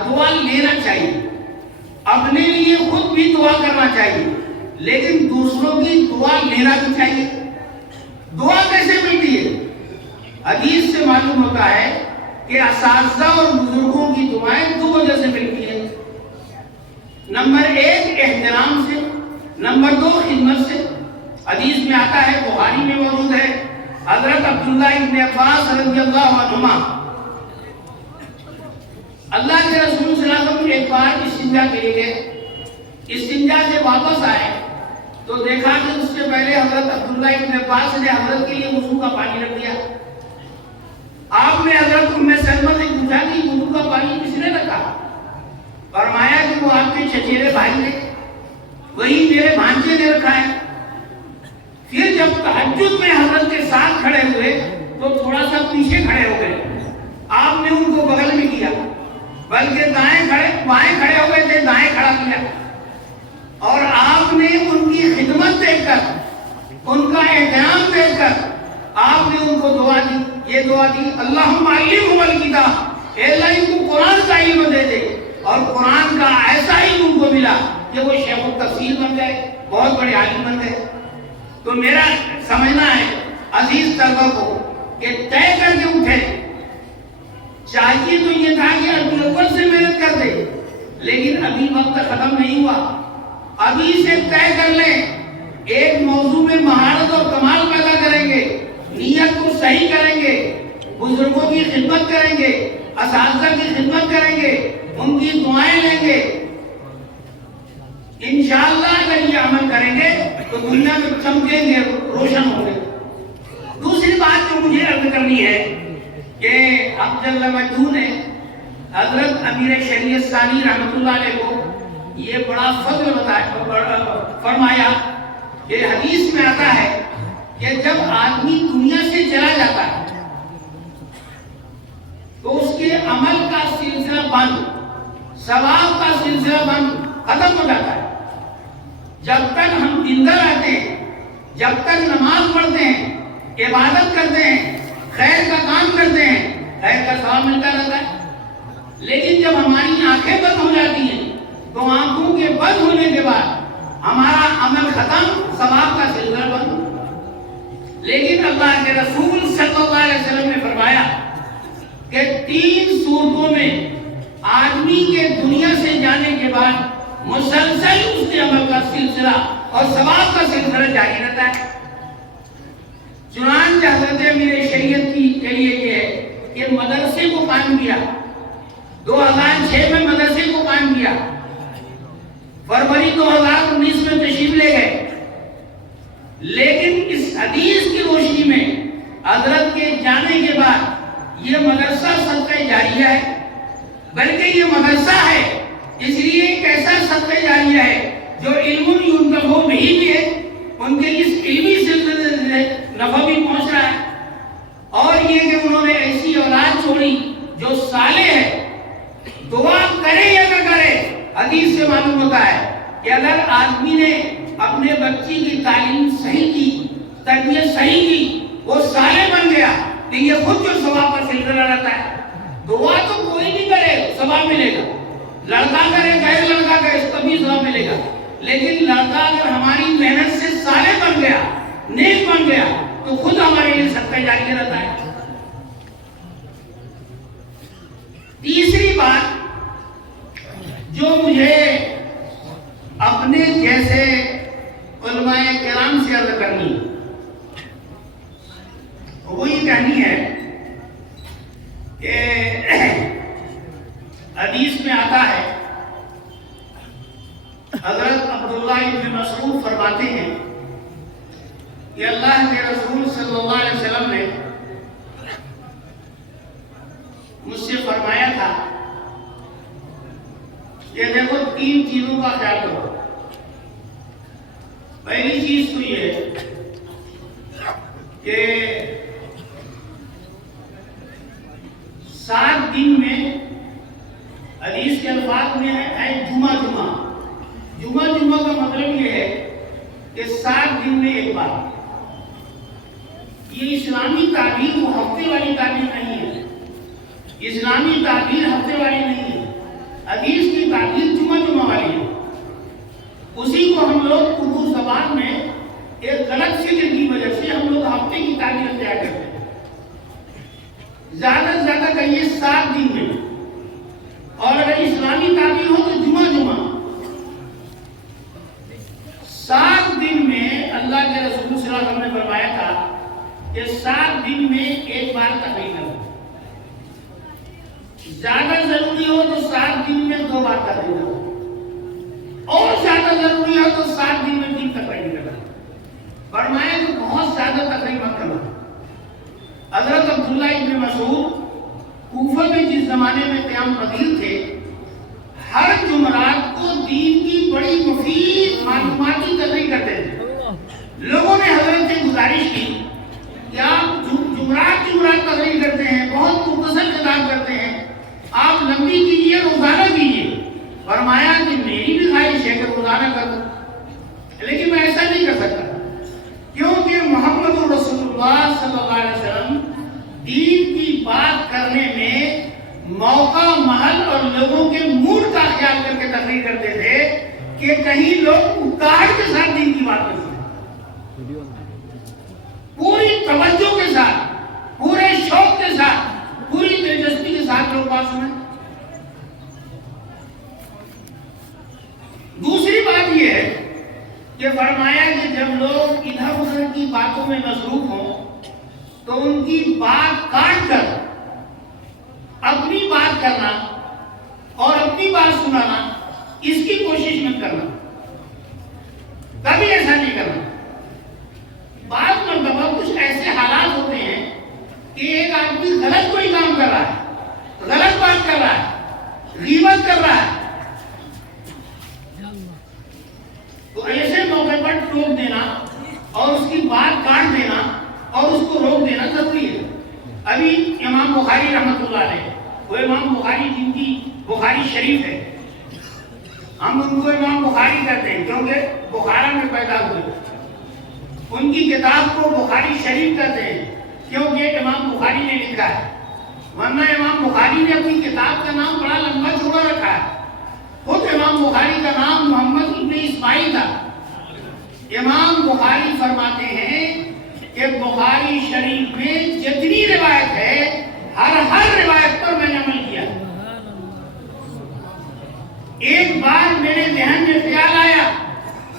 دعا لینا چاہیے، اپنے لیے خود بھی دعا کرنا چاہیے، لیکن دوسروں کی دعا لینا بھی چاہیے۔ دعا کیسے ملتی ہے؟ حدیث سے معلوم ہوتا ہے کہ اساتذہ اور بزرگوں کی دعائیں دو وجہ سے ملتی ہیں۔ نمبر ایک احترام سے، نمبر دو خدمت سے۔ حدیث میں آتا ہے، بخاری میں موجود ہے، حضرت عبداللہ ابن عباس رضی اللہ عنہما اللہ کے رسول صلی اللہ علیہ وسلم ایک بار استنجا کے لیے گئے، استنجا سے واپس آئے تو دیکھا کہ اس سے پہلے حضرت عبداللہ ابن عباس نے حضرت کے لیے وضو کا پانی رکھ دیا۔ آپ نے حضرت ام سلمہ سے پوچھا کہ وضو کا پانی کس نے رکھا؟ فرمایا کہ وہ آپ کے چچیرے بھائی نے، وہی میرے بھانجے نے رکھا ہے۔ پھر جب تہجد میں حضرت کے ساتھ کھڑے ہوئے تو تھوڑا سا پیچھے کھڑے ہو گئے، آپ نے ان کو بغل میں کیا، بلکہ بائیں کھڑے ہو گئے تھے، دائیں کھڑا کیا، اور آپ نے ان کی خدمت دیکھ کر، ان کا احترام دیکھ کر آپ نے ان کو دعا دی، یہ دعا دی، اللہم علمہم الکتاب، اے اللہ ان کو قرآن کا علم دے دے، اور قرآن کا ایسا علم ان کو ملا کہ وہ شیخ التفسیر بن گئے، بہت بڑے عالم بن گئے۔ تو میرا سمجھنا ہے عزیز طلبہ کو کہ طے کر کے اٹھے، چاہیے تو یہ تھا کہ ابھی اول سے محنت کر دے، لیکن ابھی وقت ختم نہیں ہوا، ابھی سے طے کر لیں، ایک موضوع میں مہارت اور کمال پیدا کریں گے، نیت کو صحیح کریں گے، بزرگوں کی خدمت کریں گے، اساتذہ کی خدمت کریں گے، ان کی دعائیں لیں گے، انشاءاللہ اگر یہ عمل کریں گے تو دنیا میں چمکیں گے، روشن ہوں گے۔ دوسری بات جو مجھے عرض کرنی ہے کہ اب جل مجدور نے حضرت امیر شریعت ثانی رحمۃ اللہ علیہ کو یہ بڑا فضل فرمایا کہ حدیث میں آتا ہے کہ جب آدمی دنیا سے چلا جاتا ہے تو اس کے عمل کا سلسلہ بند، ثواب کا سلسلہ بند، ختم ہو جاتا ہے۔ جب تک ہم زندہ رہتے ہیں، جب تک نماز پڑھتے ہیں، عبادت کرتے ہیں، خیر کا کام کرتے ہیں، خیر کا ثواب ملتا رہتا ہے۔ لیکن جب ہماری آنکھیں بند ہو جاتی ہیں تو آنکھوں کے بند ہونے کے بعد ہمارا عمل ختم، ثواب کا سلسلہ بند۔ لیکن اللہ کے رسول صلی اللہ علیہ وسلم نے فرمایا کہ 3 صورتوں میں آدمی کے دنیا سے جانے کے بعد مسلسل اس کے عمل کا سلسلہ اور ثواب کا سلسلہ جاری رہتا ہے۔ چنانچہ حضرت امیر شریعت کے لیے یہ ہے کہ مدرسے کو قائم کیا، 2006 میں مدرسے کو قائم کیا، فروری 2019 میں تشریف لے گئے۔ لیکن اس حدیث کی روشنی میں حضرت کے جانے کے بعد یہ مدرسہ صدقہ جاریہ ہے، بلکہ یہ مدرسہ ہے اس لیے ایک ایسا صدقہ جاریہ ہے جو علم ينتفع بہ بھی ہے، ان کے اس علمی سلسلے سے نفع بھی پہنچ رہا ہے، اور یہ کہ انہوں نے ایسی اولاد چھوڑی جو صالح ہے۔ دعا کرے یا نہ کرے، حدیث سے معلوم ہوتا ہے کہ اگر آدمی نے اپنے بچی کی تعلیم صحیح کی، تربیت صحیح کی، وہ صالح بن گیا تو یہ خود جو ثواب کا سلسلہ رہتا ہے۔ دعا تو کوئی نہیں کرے ثواب ملے گا، لڑکا کرے غیر لڑکا کرے اس کا بھی ثواب ملے گا، لیکن لڑکا اگر ہماری محنت سے صالح بن گیا، نیک بن گیا، تو خود ہمارے لیے صدقہ جاریہ رہتا ہے۔ تیسری بات جو مجھے اپنے جیسے علماء کرام سے عرض کرنی وہ یہ کہنی ہے کہ حدیث میں آتا ہے، حضرت عبداللہ ابن مسعود فرماتے ہیں کہ اللہ کے رسول صلی اللہ علیہ وسلم نے مجھ سے فرمایا تھا کہ دیکھو 3 چیزوں کا خیال کرو۔ پہلی چیز تو یہ ہے کہ 7 دن میں، حدیث کے الفاظ میں ہے جمعہ کا مطلب یہ ہے کہ 7 دن میں ایک بار۔ یہ اسلامی تعبیر وہ ہفتے والی تعبیر نہیں ہے، اسلامی تعبیر ہفتے والی نہیں ہے، حدیث کی تعبیر جمعہ والی ہے، اسی کو ہم لوگ اردو زبان میں ایک غلط فکر کی وجہ سے ہم لوگ ہفتے کی تعبیر اختیار کرتے ہیں۔ زیادہ سے زیادہ کہیے 7 دن میں، اور اگر اسلامی تعبیر ہو تو جمعہ 7 دن میں اللہ کے رسول صلی اللہ علیہ وسلم نے فرمایا تھا کہ 7 دن میں ایک بار تقریر کرو، زیادہ ضروری ہو تو 7 دن میں 2 بار تقریر کرو، اور زیادہ ضروری ہو تو 7 دن میں 3 تقریر کرو۔ فرمایا کہ بہت زیادہ تقریر مت کرنا۔ حضرت عبداللہ ابن مسعود کوفہ میں جس زمانے میں قیام پذیر تھے، ہر جمعرات کو دین کی بڑی مفید معلوماتی تقریر کرتے تھے۔ لوگوں نے حضرت سے گزارش کی کہ آپ جمعرات تقریر کرتے ہیں، بہت مختصر خطاب کرتے ہیں، آپ لمبی کیجیے، روزانہ کیجیے۔ فرمایا کہ میری بھی خواہش ہے کہ روزانہ کر دوں، لیکن میں ایسا نہیں کر سکتا، کیونکہ محمد رسول اللہ صلی اللہ علیہ وسلم دین کی بات کرنے میں موقع، محل اور لوگوں کے موڈ کا خیال کر کے تقریر کرتے تھے کہ کہیں لوگ اکاہٹ کے ساتھ دین کی بات کرتے ہیں، پوری توجہ کے ساتھ، پورے شوق کے ساتھ، پوری دلچسپی کے ساتھ لوگ بات سنیں۔ دوسری بات یہ ہے کہ فرمایا کہ جب لوگ ادھر ادھر کی باتوں میں مصروف ہوں تو ان کی بات کاٹ کر اپنی بات کرنا اور اپنی بات سنانا، اس کی کوشش مت کرنا، کبھی ایسا نہیں کرنا۔ بعض مرتبہ کچھ ایسے حالات ہوتے ہیں کہ ایک آدمی غلط کوئی کام کر رہا ہے، غلط بات کر رہا ہے، غیبت کر رہا ہے، تو ایسے موقع پر ٹوک دینا اور اس کی بات کاٹ دینا اور اس کو روک دینا ضروری ہے۔ ابھی امام بخاری رحمۃ اللہ علیہ، وہ امام بخاری جن کی بخاری شریف ہے، ہم ان کو امام بخاری کہتے ہیں کیونکہ بخارا میں پیدا ہوئے۔ ان کی کتاب کو بخاری شریف کہتے ہیں کیونکہ امام بخاری نے لکھا ہے، ورنہ امام بخاری نے اپنی کتاب کا نام بڑا لمبا چوڑا رکھا ہے۔ خود امام بخاری کا نام محمد ابن اسماعیل تھا۔ امام بخاری فرماتے ہیں کہ بخاری شریف میں جتنی روایت ہے، ہر روایت پر میں نے عمل کیا۔ ایک بار میرے ذہن میں خیال آیا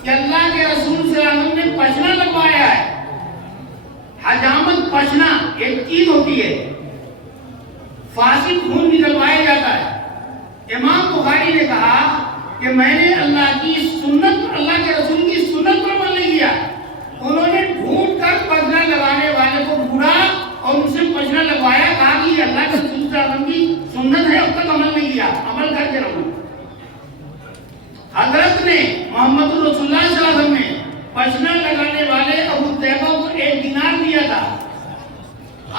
کہ اللہ کے رسول صلی اللہ علیہ وسلم نے پچنا لگوایا ہے۔ حجامت پچنا ایک چیز ہوتی ہے، فاسد خون نکلوایا جاتا ہے۔ امام بخاری نے کہا کہ میں نے اللہ کی سنت، اللہ کے رسول کی سنت پر عمل نہیں کیا۔ انہوں نے ڈھونڈ کر پچنا لگانے والے کو ڈھونڈا اور ان سے پچنا لگوایا، کہا کہ یہ اللہ کے رسول صلی اللہ علیہ وسلم کی سنت ہے، اب تک عمل نہیں کیا، عمل کر کے رہوں۔ حضرت نے محمد رسول اللہ صلی اللہ علیہ وسلم نے پچنا لگانے والے ابو طیبہ کو 1 دینار دیا تھا۔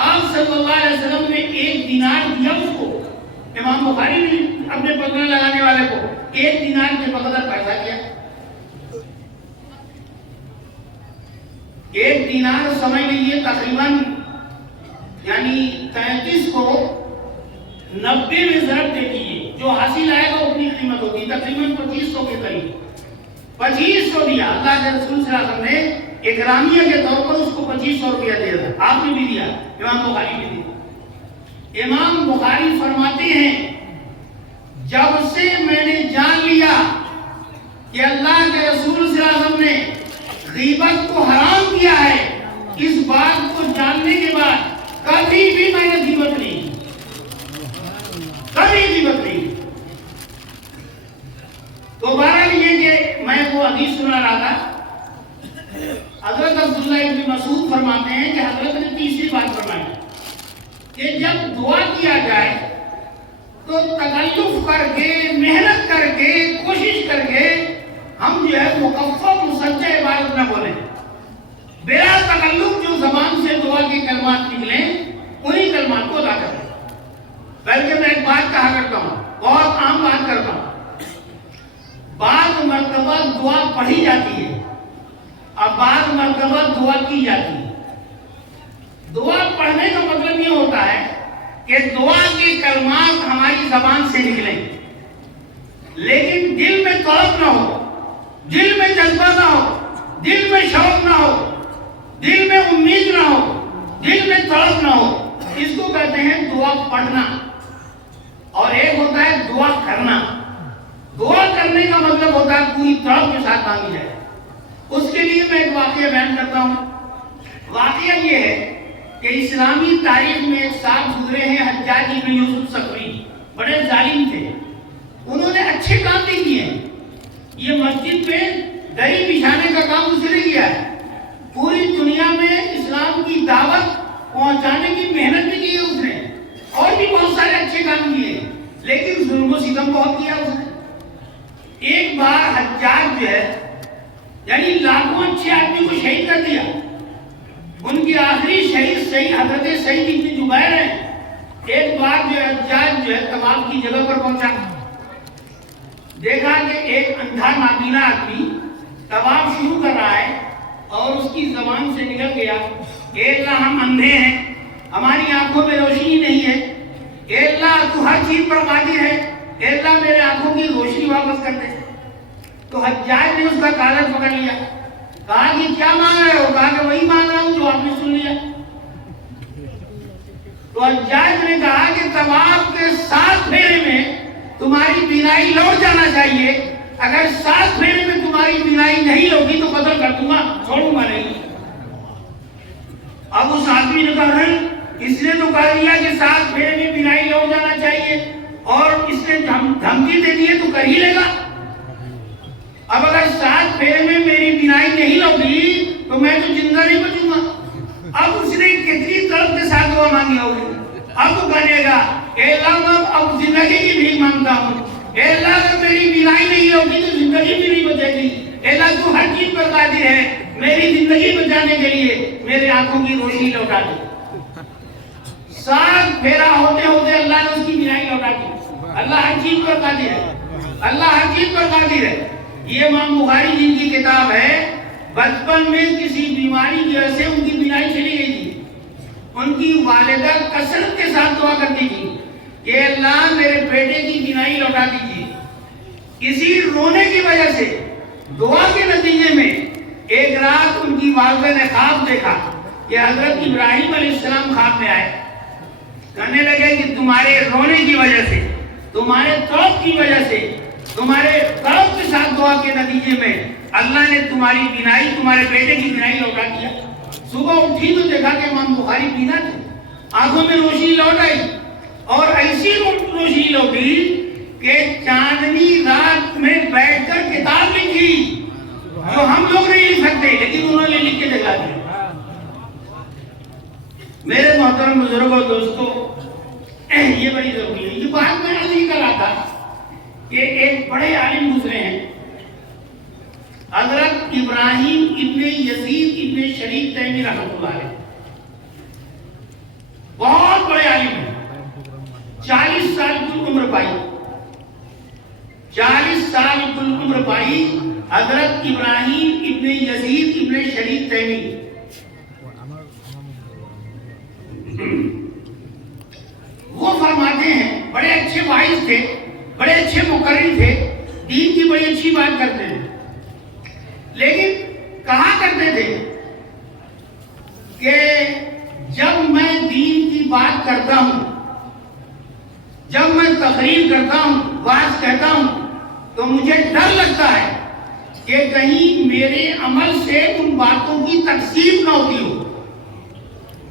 آپ صلی اللہ علیہ وسلم نے 1 دینار دیا اس کو۔ امام بخاری نے اپنے پچنا لگانے والے کو 1 دینار کے بقدر پیسہ دیا۔ 1 دینار سمجھ لیجیے تقریباً یعنی 33 کو 90 میں ضرب دے دیجیے، جو حاصل آئے گا اتنی قیمت ہوگی، تقریباً 2500 کے قریب۔ 2500 دیا اللہ کے رسول صلی اللہ علیہ وسلم نے، اکرامیہ کے طور پر اس کو 2500 روپیہ دے دیا، آپ نے بھی دیا، امام بخاری نے دیا۔ امام بخاری فرماتے ہیں جب سے میں نے جان لیا کہ اللہ کے رسول صلی اللہ علیہ وسلم نے غیبت کو حرام کیا ہے، اس بات کو جاننے کے بعد کبھی بھی میں نے غیبت نہیں، کبھی غیبت نہیں۔ تو بہرحال یہ کہ میں وہ حدیث سنا رہا تھا، حضرت عبداللہ ابن مسعود فرماتے ہیں کہ حضرت نے تیسری بات فرمائی کہ جب دعا کیا جائے تو تکلف کر کے، محنت کر کے، کوشش کر کے ہم جو ہے مکفّہ مسجع عبادت نہ بولیں، بلا تکلف جو زبان سے دعا کے کلمات نکلیں انہی کلمات کو ادا کریں۔ بلکہ میں ایک بات کہا کرتا ہوں، بہت عام بات کرتا ہوں، بعض مرتبہ دعا پڑھی جاتی ہے اور بعض مرتبہ دعا کی جاتی ہے۔ دعا پڑھنے کا مطلب یہ ہوتا ہے کہ دعا کے کلمات ہماری زبان سے نکلیں، لیکن دل میں طلب نہ ہو، دل میں جذبہ نہ ہو، دل میں شوق نہ ہو، دل میں امید نہ ہو، دل میں طلب نہ ہو، اس کو کہتے ہیں دعا پڑھنا۔ اور ایک ہوتا ہے دعا کرنا۔ دعا کرنے کا مطلب ہوتا ہے پوری طلب کے ساتھ مانگی جائے۔ اس کے لیے میں ایک واقعہ بیان کرتا ہوں۔ واقعہ یہ ہے کہ اسلامی تاریخ میں ایک صاحب گزرے ہیں، حجاج بن یوسف ثقفی، بڑے ظالم تھے، انہوں نے اچھے کام نہیں کیے ہیں۔ یہ مسجد میں دری بچھانے کا کام اس نے کیا ہے، پوری دنیا میں اسلام کی دعوت پہنچانے کی محنت بھی کی ہے اس نے، اور بھی بہت سارے اچھے کام کیے ہیں، لیکن ظلم و ستم بہت کیا اس نے۔ ایک بار حجاج جو ہے، یعنی لاکھوں اچھے آدمی کو شہید کر دیا، ان کی آخری شہید صحیح حضرت سعید بن جبیر ہیں۔ ایک بار جو حجاج جو ہے طواف کی جگہ پر پہنچا، دیکھا کہ ایک اندھا نابینا آدمی طواف شروع کر رہا ہے اور اس کی زبان سے نکل گیا، اے اللہ ہم اندھے ہیں، ہماری آنکھوں میں روشنی نہیں ہے، اے اللہ تو ہر چیز پر قادر ہے، اے اللہ میرے آنکھوں کی روشنی واپس کر دے۔ تو حجاج نے اس کا کالر پکڑ لیا، کہا کہ کیا مانگ رہے ہو؟ کہا کہ وہی مانگ رہا ہوں جو آپ نے سن لیا۔ تو حجاج نے کہا کہ طواف کے 7 پھیرے میں تمہاری بینائی لوٹ جانا چاہیے، اگر 7 پھیرے میں تمہاری بینائی نہیں لوٹی تو قتل کر دوں گا، چھوڑوں گا نہیں۔ اب اس آدمی نے کہا اس نے تو کہہ دیا کہ 7 پھیرے میں بینائی لوٹ جانا چاہیے اور اس نے دھمکی دے دی ہے تو کر ہی لے گا۔ اب اگر 7 پھیرے میں میری بینائی نہیں لوٹی تو میں تو زندہ نہیں بچوں گا۔ اب اس نے کتنی طرف کے ساتھ دعا مانگی ہوگی، اب وہ کہنے گا اے اللہ میں اب زندگی کی بھیک مانگتا ہوں، اے اللہ اگر میری بینائی نہیں ہوگی تو زندگی بھی نہیں بچے گی، اے اللہ تو ہر چیز پر قادر ہے، میری زندگی بچانے کے لیے میرے آنکھوں کی روشنی لوٹا دی۔ 7 پھیرا ہوتے ہوتے اللہ نے اس کی بینائی لوٹا دی۔ اللہ ہر چیز پر قادر ہے، اللہ ہر چیز پر قادر ہے۔ یہ امام بخاری جن کی کتاب ہے، بچپن میں کسی بیماری کی وجہ سے ان کی بینائی چلی گئی تھی، ان کی والدہ کثرت کے ساتھ دعا کرتی تھی کہ اللہ میرے بیٹے کی بینائی لوٹا دیجیے۔ کسی رونے کی وجہ سے دعا کے نتیجے میں ایک رات ان کی والدہ نے خواب دیکھا کہ حضرت ابراہیم علیہ السلام خواب میں آئے، کہنے لگے کہ تمہارے رونے کی وجہ سے، تمہارے طلب کی وجہ سے، تمہارے طلب کے ساتھ دعا کے نتیجے میں اللہ نے تمہاری بینائی، تمہارے بیٹے کی بینائی لوٹا دیا۔ صبح اٹھی تو دیکھا کہ امام بخاری بینا تھے، آنکھوں میں روشنی لوٹ آئی، اور ایسی روشنی لوٹی کہ چاندنی رات میں بیٹھ کر کتاب لکھی جو ہم لوگ نہیں لکھ سکتے، لیکن انہوں نے لکھ کے دکھا دیا۔ میرے محترم بزرگوں دوستو، یہ بڑی ضروری ہے۔ یہ بات میں عرض کر رہا تھا کہ ایک بڑے عالم گزرے ہیں، حضرت ابراہیم ابن یزید ابن شریف تیمی رحمۃ اللہ علیہ، بہت بڑے عالم ہیں، 40 سال کی عمر پائی، 40 سال کی عمر پائی حضرت ابراہیم ابن یزید ابن شریف تیمی۔ وہ فرماتے ہیں بڑے اچھے واعظ تھے، بڑے اچھے مقرر تھے، دین کی بڑی اچھی بات کرتے ہیں، لیکن کہا کرتے تھے کہ جب میں دین کی بات کرتا ہوں، جب میں تقریر کرتا ہوں، واعظ کہتا ہوں، تو مجھے ڈر لگتا ہے کہ کہیں میرے عمل سے ان باتوں کی تکذیب نہ ہوتی ہو،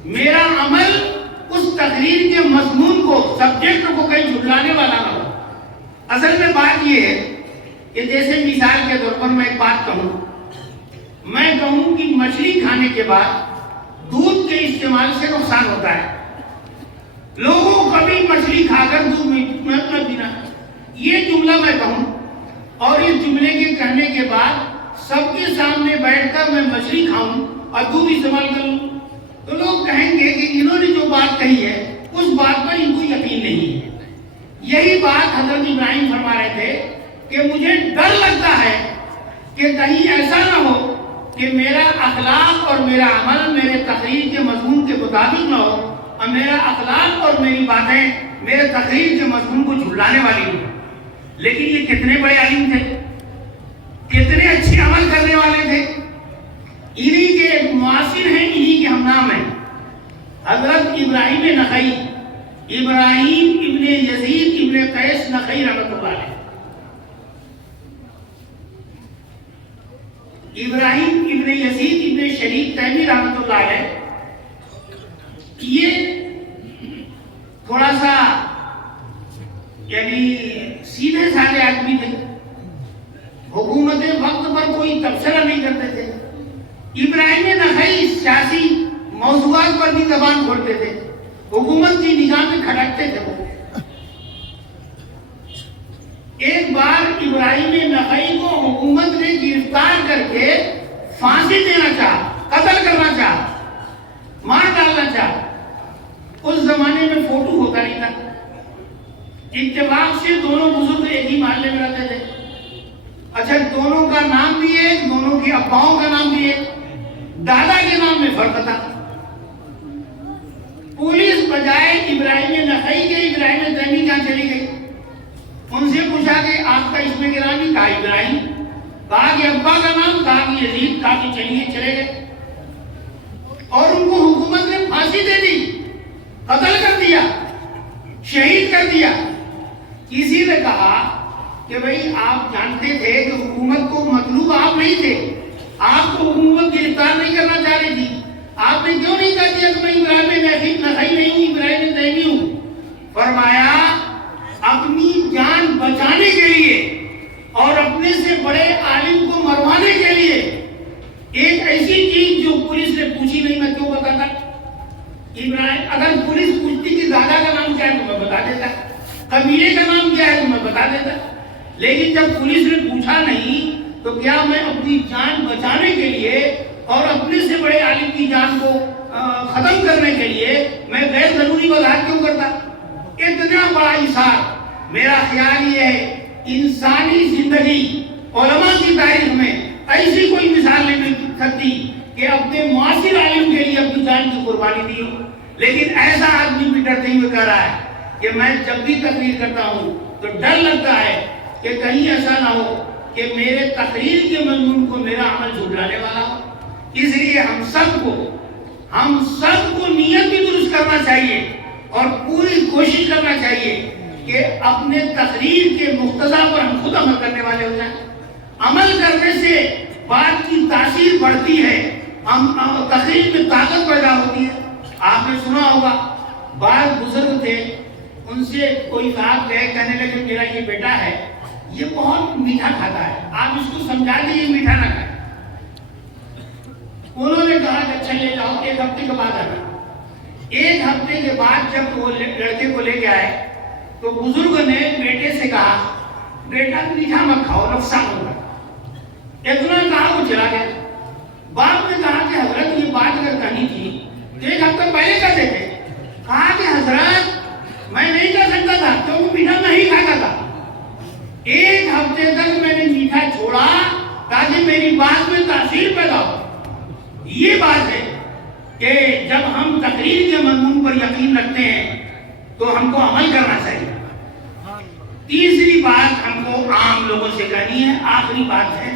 میرا عمل اس تقریر کے مضمون کو، سبجیکٹ کو کہیں جھٹلانے والا نہ ہو۔ اصل میں بات یہ ہے کہ جیسے مثال کے طور پر میں ایک بات کہوں، میں کہوں کہ مچھلی کھانے کے بعد دودھ کے استعمال سے نقصان ہوتا ہے، لوگوں کو کبھی مچھلی کھا کر دودھ مت پینا، یہ جملہ میں کہوں اور اس جملے کے کہنے کے بعد سب کے سامنے بیٹھ کر میں مچھلی کھاؤں اور دودھ استعمال کروں، تو لوگ کہیں گے کہ انہوں نے جو بات کہی ہے اس بات پر ان کو یقین نہیں ہے۔ یہی بات حضرت ابراہیم فرما رہے تھے کہ مجھے ڈر لگتا ہے کہ کہیں ایسا نہ ہو کہ میرا اخلاق اور میرا عمل میرے تقریر کے مضمون کے مطابق نہ ہو، اور میرا اخلاق اور میری باتیں میرے تقریر کے مضمون کو جھٹلانے والی ہوں۔ لیکن یہ کتنے بڑے عالم تھے، کتنے اچھے عمل کرنے والے تھے. انہی کے معاصر ہیں، انہی کے ہم نام ہیں حضرت ابراہیم نخعی، ابراہیم ابن یزید ابن قیس نخعی رحمۃ اللہ علیہ. ابراہیم ابن یزید ابن شریف تیمی رحمۃ اللہ علیہ یہ تھوڑا سا یعنی سیدھے سادے آدمی تھے، حکومت وقت پر کوئی تبصرہ نہیں کرتے تھے. ابراہیم نخعی سیاسی موضوعات پر بھی زبان کھولتے تھے، حکومت کی نگاہ میں کھٹکتے تھے. وہ ایک بار ابراہیم نخعی کو حکومت نے گرفتار کر کے پھانسی دینا چاہا، قتل کرنا چاہا، مار ڈالنا چاہا. اس زمانے میں فوٹو ہوتا نہیں تھا، اتفاق سے دونوں بزرگ ایک ہی محلے میں رہتے تھے. اچھا دونوں کا نام بھی ہے، دونوں کے اباؤں کا نام بھی ہے، دادا کے نام میں فرق تھا. پولیس بجائے ابراہیم نخعی کے ابراہیم تیمی کہاں چلی گئی. ان سے پوچھا کہ آپ کا اسم گرامی، کہا ابراہیم، کہا کہ ابا کا نام، کہا کہ یزید، کہا کہ چلیے چلے گئے. اور ان کو حکومت نے پھانسی دے دی، قتل کر دیا، شہید کر دیا. کسی نے کہا کہ بھئی آپ جانتے تھے کہ حکومت کو مطلوب آپ نہیں تھے، آپ کو حکومت گرفتار نہیں کرنا چاہ رہی تھی، آپ نے کیوں نہیں کہہ دیا کہ میں ابراہیم نخعی نہیں ہوں، ابراہیم تیمی ہوں. فرمایا اپنی جان بچانے کے لیے اور اپنے سے بڑے عالم کو مروانے کے لیے ایک ایسی چیز جو پولیس نے پوچھی نہیں میں کیوں بتاتا. ابراہیم اگر پولیس پوچھتی کہ دادا کا نام کیا ہے تو میں بتا دیتا، قبیلے کا نام کیا ہے تو میں بتا دیتا. لیکن جب پولیس نے پوچھا نہیں تو کیا میں اپنی جان بچانے کے لیے اور اپنے سے بڑے عالم کی جان کو ختم کرنے کے لیے میں غیر ضروری وضاحت کیوں کرتا. اتنا بڑا اثار. میرا خیال یہ ہے انسانی زندگی علماء کی تاریخ میں ایسی کوئی مثال نہیں مل سکتی کہ اپنے معاصر عالم کے لیے اپنی جان کی قربانی دی ہو. لیکن ایسا آدمی بھی ڈرتے ہوئے کہہ رہا ہے کہ میں جب بھی تقریر کرتا ہوں تو ڈر لگتا ہے کہ کہیں ایسا نہ ہو کہ میرے تقریر کے مضمون کو میرا عمل جھٹلانے والا ہو. اس لیے ہم سب کو نیت بھی درست کرنا چاہیے اور پوری کوشش کرنا چاہیے کہ اپنے تقریر کے مقتضا پر ہم خود عمل کرنے والے ہو جائیں. عمل کرنے سے بات کی تاثیر بڑھتی ہے، تقریر میں طاقت پیدا ہوتی ہے. آپ نے سنا ہوگا بعض بزرگ تھے، ان سے کوئی صاحب کہنے لگے میرا یہ بیٹا ہے یہ بہت میٹھا کھاتا ہے، آپ اس کو سمجھا دیجیے میٹھا نہ کھائے. انہوں نے کہا کہ اچھا لے جاؤ، ایک ہفتے کے بعد آنا. ایک ہفتے کے بعد جب وہ لڑکے کو لے کے آئے تو بزرگ نے بیٹے سے کہا بیٹا میٹھا مت کھاؤ نقصان ہوگا. اتنا کہا وہ چلا گیا. باپ نے کہا کہ حضرت یہ بات اگر کہنی تھی ایک ہفتہ پہلے کہتے تھے. کہا کہ حضرت میں نہیں کہہ سکتا تھا کیونکہ میٹھا نہیں کھاتا تھا. ایک ہفتے تک میں نے میٹھا چھوڑا تاکہ میری بات میں تاثیر پیدا ہو. یہ بات ہے کہ جب ہم تقریر کے مضمون پر یقین رکھتے ہیں تو ہم کو عمل کرنا چاہیے. تیسری بات ہم کو عام لوگوں سے کرنی ہے، آخری بات ہے،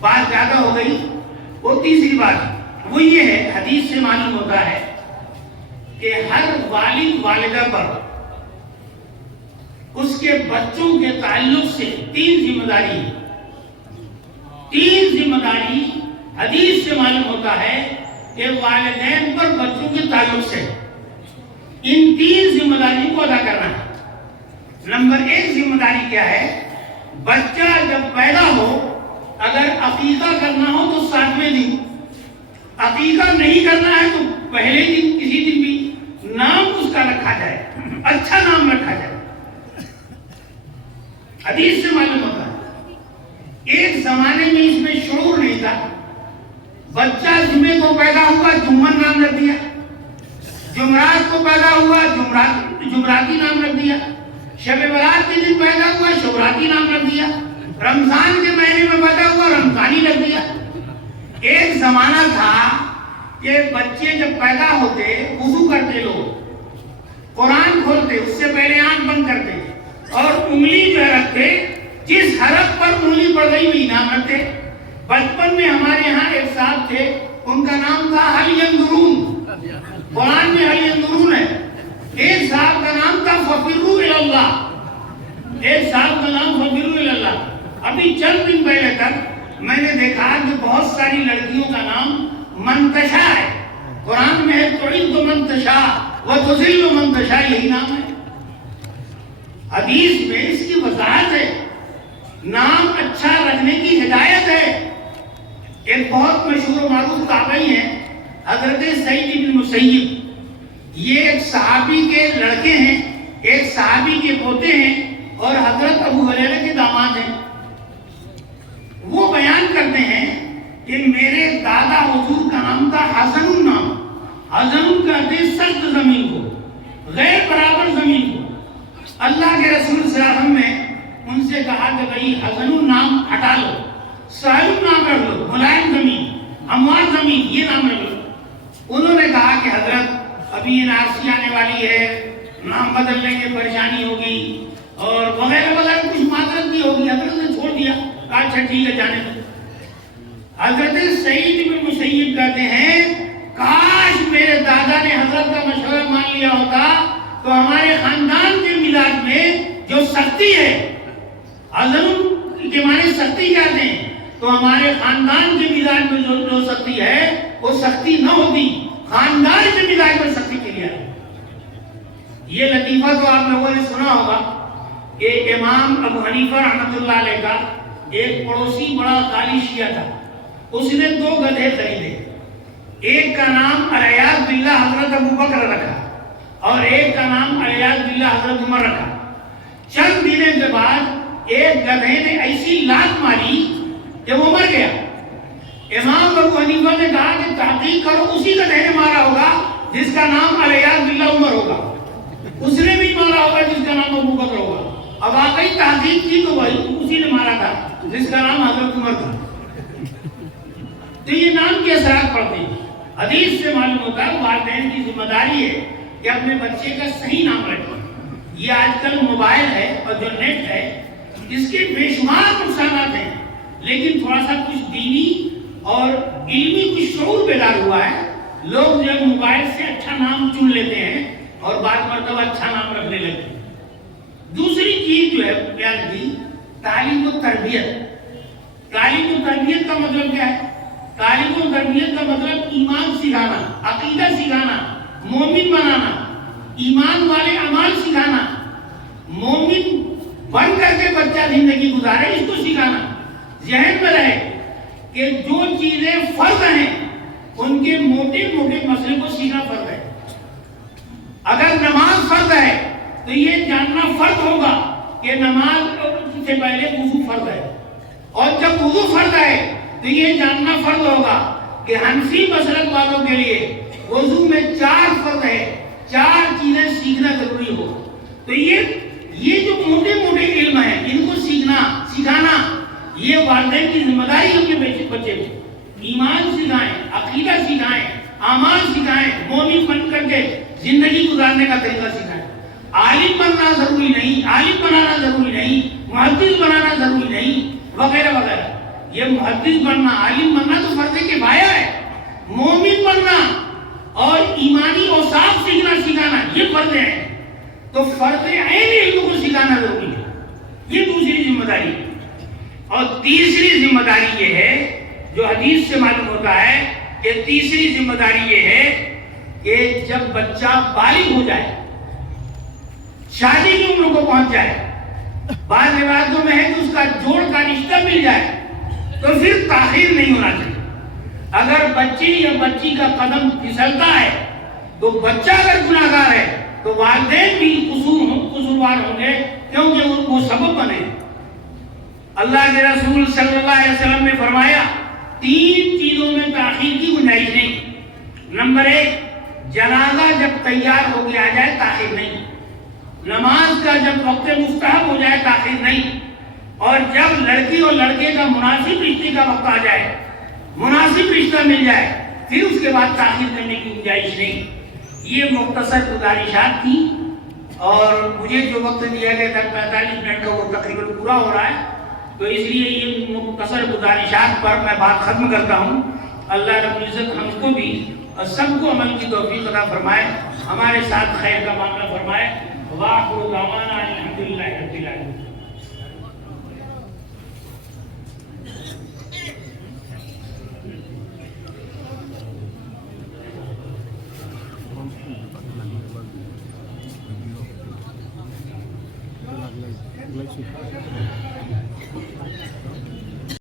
بات زیادہ ہو گئی. وہ تیسری بات وہ یہ ہے، حدیث سے معلوم ہوتا ہے کہ ہر والد والدہ پر اس کے بچوں کے تعلق سے تین ذمہ داری ہے. تین ذمہ داری حدیث سے معلوم ہوتا ہے کہ والدین پر بچوں کے تعلق سے ان تین ذمہ داریوں کو ادا کرنا ہے. نمبر ایک ذمہ داری کیا ہے؟ بچہ جب پیدا ہو اگر عقیقہ کرنا ہو تو 7ویں دن، عقیقہ نہیں کرنا ہے تو پہلے دن کسی دن بھی نام اس کا رکھا جائے، اچھا نام رکھا جائے. حدیث سے معلوم ہوتا ہے. ایک زمانے میں اس میں شعور نہیں تھا. بچہ جمعے کو پیدا ہوا جمعن نام رکھ دیا، جمعرات کو پیدا ہوا جمعراتی نام رکھ دیا، شب برات کے دن پیدا ہوا شبراتی نام رکھ دیا، رمضان کے مہینے میں پیدا ہوا رمضانی رکھ دیا. ایک زمانہ تھا کہ بچے جب پیدا ہوتے وضو کرتے، لوگ قرآن کھولتے، اس سے پہلے آنکھ بند کرتے اور انگلی جو رکھتے جس حرف پر انگلی پڑ گئی وہی نام رکھتے. بچپن میں ہمارے ہاں ایک صاحب تھے، ان کا نام تھا حل ینظرون. قرآن میں حل ینظرون ہے. ایک صاحب کا نام تھا ففروا الی اللہ. ایک صاحب کا نام ففروا الی اللہ. ابھی چند دن پہلے تک میں نے دیکھا کہ بہت ساری لڑکیوں کا نام منتشا ہے. قرآن میں ہے تعز منتشا وتذل منتشا، یہی نام ہے. حدیث میں اس کی وضاحت ہے، نام اچھا رکھنے کی ہدایت ہے. ایک بہت مشہور و معروف تابعی ہیں حضرت سعید بن مسیب. یہ ایک صحابی کے لڑکے ہیں، ایک صحابی کے پوتے ہیں اور حضرت ابو ہریرہ کے داماد ہیں. وہ بیان کرتے ہیں کہ میرے دادا حضور کا نام تھا حسن النام. حسن کہتے ہیں سخت زمین کو، غیر برابر زمین کو. اللہ کے رسول صلی اللہ علیہ وسلم نے ان سے کہا کہ بھئی حسن النام ہٹا لو، سہل نام رکھ لو، ملائم زمین، ہموار زمین، یہ نام رکھ لو. انہوں نے کہا کہ حضرت ابھی یہ نارسی آنے والی ہے، نام بدلنے کی پریشانی ہوگی اور وغیرہ وغیرہ کچھ معذرت بھی ہوگی. حضرت نے چھوڑ دیا، کہا اچھا ٹھیک ہے جانے دو. حضرت سعید بن مسیب کہتے ہیں کاش میرے دادا نے حضرت کا مشورہ مان لیا ہوتا تو ہمارے خاندان کے مزاج میں جو سختی ہے، حضرت کے معنی سختی کہتے ہیں، تو ہمارے خاندان کے مزاج میں جو سختی ہے وہ سختی نہ ہوتی، خاندان کے مزاج میں سختی کے لیے. یہ لطیفہ تو آپ لوگوں نے سنا ہوگا کہ امام ابو حنیفہ رحمۃ اللہ علیہ کا ایک پڑوسی بڑا قالی شیعہ تھا. اس نے 2 گدھے خریدے. ایک کا نام العیاذ باللہ حضرت ابو بکر رکھا اور ایک کا نام العیاذ باللہ حضرت عمر رکھا. چند دنوں کے بعد ایک گدھے نے ایسی لات ماری کہ وہ مر گیا. امام ابو حنیفہ نے کہا کہ تحقیق کرو، اسی گدھے نے مارا ہوگا جس کا نام العیاذ باللہ عمر ہوگا، اس نے بھی مارا ہوگا جس کا نام ابو بکر ہوگا. اب واقعی تحقیق کی تو بھائی اسی نے مارا تھا جس کا نام حضرت عمر تھا. تو یہ نام کے اثرات پڑتے ہیں. حدیث سے معلوم ہوتا ہے والدین کی ذمہ داری ہے کہ اپنے بچے کا صحیح نام رکھیں. یہ آج کل موبائل ہے اور جو نیٹ ہے اس کے بے شمار نقصانات ہیں، لیکن تھوڑا سا کچھ دینی اور علمی کچھ شعور بیدار ہوا ہے. لوگ جب موبائل سے اچھا نام چن لیتے ہیں اور بعد مرتبہ اچھا نام رکھنے لگتے ہیں. دوسری چیز جو ہے بیان کی تعلیم و تربیت. تعلیم و تربیت کا مطلب کیا ہے؟ تعلیم و تربیت کا مطلب ایمان سکھانا، عقیدہ سکھانا، مومن بنانا، ایمان والے اعمال سکھانا. مومن بن کر کے بچہ زندگی گزارے اس کو سکھانا. ذہن میں رہے کہ جو چیزیں فرض ہیں ان کے موٹے موٹے مسئلے کو سیکھنا فرض ہے. اگر نماز فرض ہے تو یہ جاننا فرض ہوگا کہ نماز سے پہلے وضو فرض ہے، اور جب وضو فرض ہے تو یہ جاننا فرض ہوگا کہ حنفی مسلک والوں کے لیے وضو میں 4 فرض ہے، 4 چیزیں سیکھنا ضروری ہو. تو یہ جو موٹے موٹے علم ہیں ان کو سکھانا یہ والدین کی ذمہ داری ہے. اپنے بچے کو ایمان سکھائیں، عقیدہ سکھائیں، اعمال سکھائیں، مومن بن کر کے زندگی گزارنے کا طریقہ سکھائیں. عالم بننا ضروری نہیں، عالم بنانا ضروری نہیں، محدث بنانا ضروری نہیں، وغیرہ وغیرہ. یہ محدث بننا، عالم بننا تو فرض کفایہ ہے. مومن بننا اور ایمانی اوصاف سکھانا یہ فرض ہے. تو فرض عین علم کو سکھانا ضروری ہے. یہ دوسری ذمہ داری ہے. اور تیسری ذمہ داری یہ ہے جو حدیث سے معلوم ہوتا ہے کہ تیسری ذمہ داری یہ ہے کہ جب بچہ بالغ ہو جائے، شادی کی عمر کو پہنچ جائے، بعض روایتوں میں ہے کہ اس کا جوڑ کا رشتہ مل جائے تو پھر تاخیر نہیں ہونا چاہیے. اگر بچی یا بچی کا قدم پھسلتا ہے تو بچہ اگر گناہگار ہے تو والدین بھی قصوروار ہوں گے کیونکہ وہ سبب بنے. اللہ کے رسول صلی اللہ علیہ وسلم نے فرمایا 3 چیزوں میں تاخیر کی گنجائش نہیں. نمبر 1، جنازہ جب تیار ہو کے آ جائے تاخیر نہیں. نماز کا جب وقت مستحب ہو جائے تاخیر نہیں. اور جب لڑکی اور لڑکے کا مناسب رشتے کا وقت آ جائے، مناسب رشتہ مل جائے، پھر اس کے بعد تاخیر کرنے کی گنجائش نہیں. یہ مختصر گزارشات تھی اور مجھے جو وقت دیا گیا تھا 45 منٹ کا وہ تقریباً پورا ہو رہا ہے. تو اس لیے یہ مختصر گزارشات پر میں بات ختم کرتا ہوں. اللہ رب العزت ہم کو بھی اور سب کو عمل کی توفیق عطا فرمائے، ہمارے ساتھ خیر کا معاملہ فرمائے. وآخر دعوانا الحمدللہ رب العالمین. Like